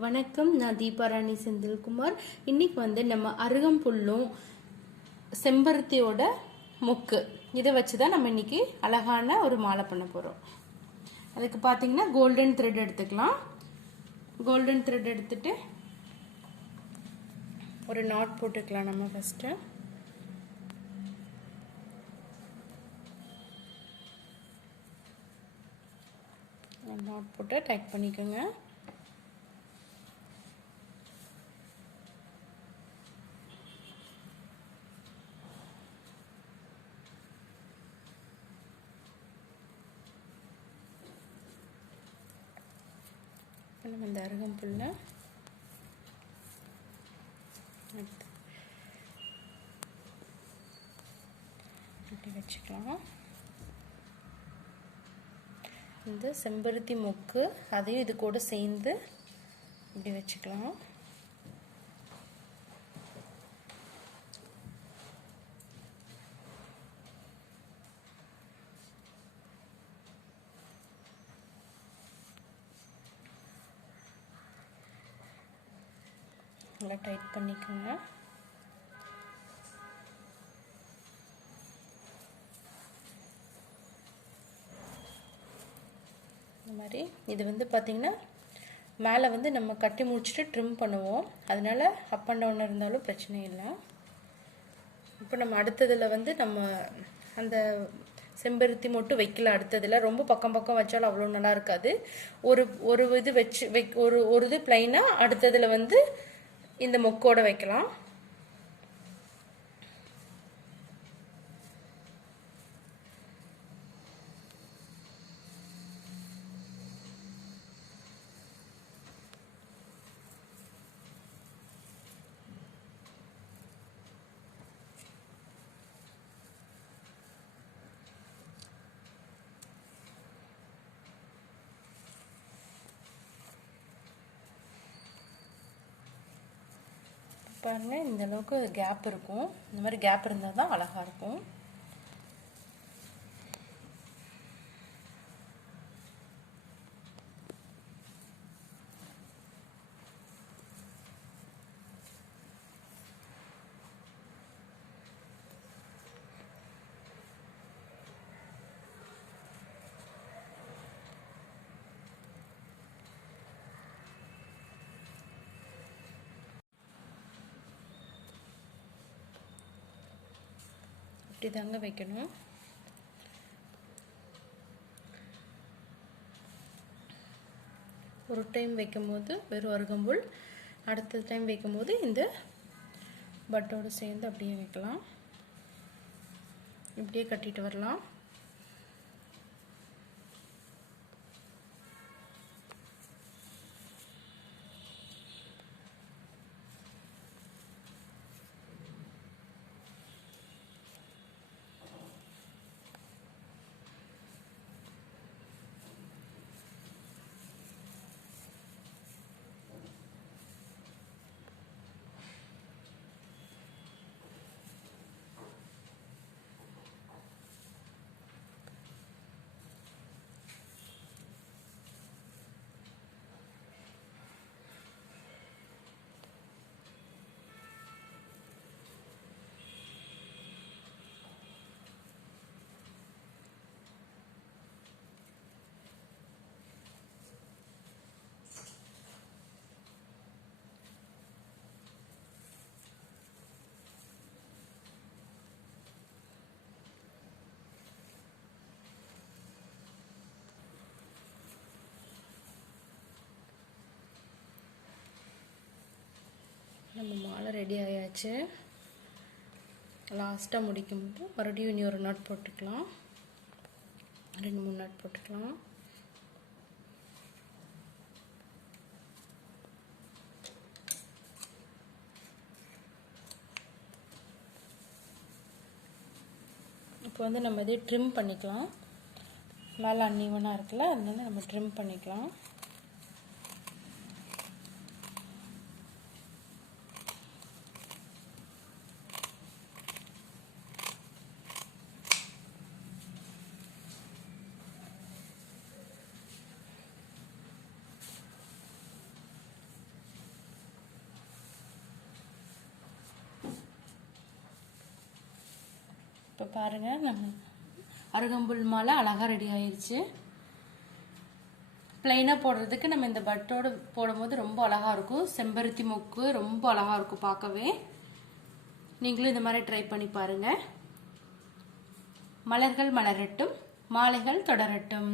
வணக்கம், நான் தீபாராணி செந்தில்குமார். இன்னைக்கு வந்து நம்ம அருகம்புல்லும் செம்பருத்தியோட மொக்கு இதை வச்சு தான் நம்ம இன்னைக்கு அழகான ஒரு மாலை பண்ண போகிறோம். அதுக்கு பார்த்தீங்கன்னா கோல்டன் த்ரெட் எடுத்துக்கலாம். கோல்டன் த்ரெட் எடுத்துட்டு ஒரு நாட் போட்டுக்கலாம். நம்ம ஃபஸ்ட்டு நாட் போட்டு டைட் பண்ணிக்கோங்க. நம்ம இந்த அருகம்புல்லை இப்படி வச்சுக்கலாம். இந்த செம்பருத்தி மொக்கு அதையும் இது கூட சேர்ந்து இப்படி வச்சுக்கலாம். நல்லா டைட் பண்ணிக்கோங்க. இந்த மாதிரி இது வந்து பார்த்திங்கன்னா மேலே வந்து நம்ம கட்டி முடிச்சுட்டு ட்ரிம் பண்ணுவோம். அதனால் அப் அண்ட் டவுன் இருந்தாலும் பிரச்சனை இல்லை. இப்போ நம்ம அடுத்ததில் வந்து நம்ம அந்த செம்பருத்தி மட்டும் வைக்கல. அடுத்ததில் ரொம்ப பக்கம் பக்கம் வச்சாலும் அவ்வளோ நல்லா இருக்காது. ஒரு இது வச்சு ஒரு இது பிளைனாக அடுத்ததில் வந்து இந்த மொக்கோட வைக்கலாம். பாருங்கள், இந்த அளவுக்கு கேப் இருக்கும். இந்த மாதிரி கேப் இருந்தால் தான் அழகாக இருக்கும். இப்படி தாங்க வைக்கணும். ஒரு டைம் வைக்கும்போது வெறும் அருகம்புல், அடுத்த டைம் வைக்கும்போது இந்த பட்டோடு சேர்ந்து அப்படியே வைக்கலாம். இப்படியே கட்டிட்டு வரலாம். நம்ம மாலை ரெடி ஆயாச்சு. லாஸ்ட்டாக முடிக்கும்போது மறுபடியும் இனி ஒரு நாட் போட்டுக்கலாம். 2-3 நாட் போட்டுக்கலாம். இப்போ வந்து நம்ம இதே ட்ரிம் பண்ணிக்கலாம். மேலே அன்ஈவனாக இருக்குல்ல, அதனால நம்ம ட்ரிம் பண்ணிக்கலாம். இப்போ பாருங்கள், நம்ம அருகம்புல் மாலை அழகாக ரெடி ஆயிடுச்சு. பிளைனாக போடுறதுக்கு நம்ம இந்த பட்டோடு போடும்போது ரொம்ப அழகாக இருக்கும். செம்பருத்தி மொக்கு ரொம்ப அழகாக இருக்கும் பார்க்கவே. நீங்களும் இந்த மாதிரி ட்ரை பண்ணி பாருங்கள். மலர்கள் மலரட்டும், மாலைகள் தொடரட்டும்.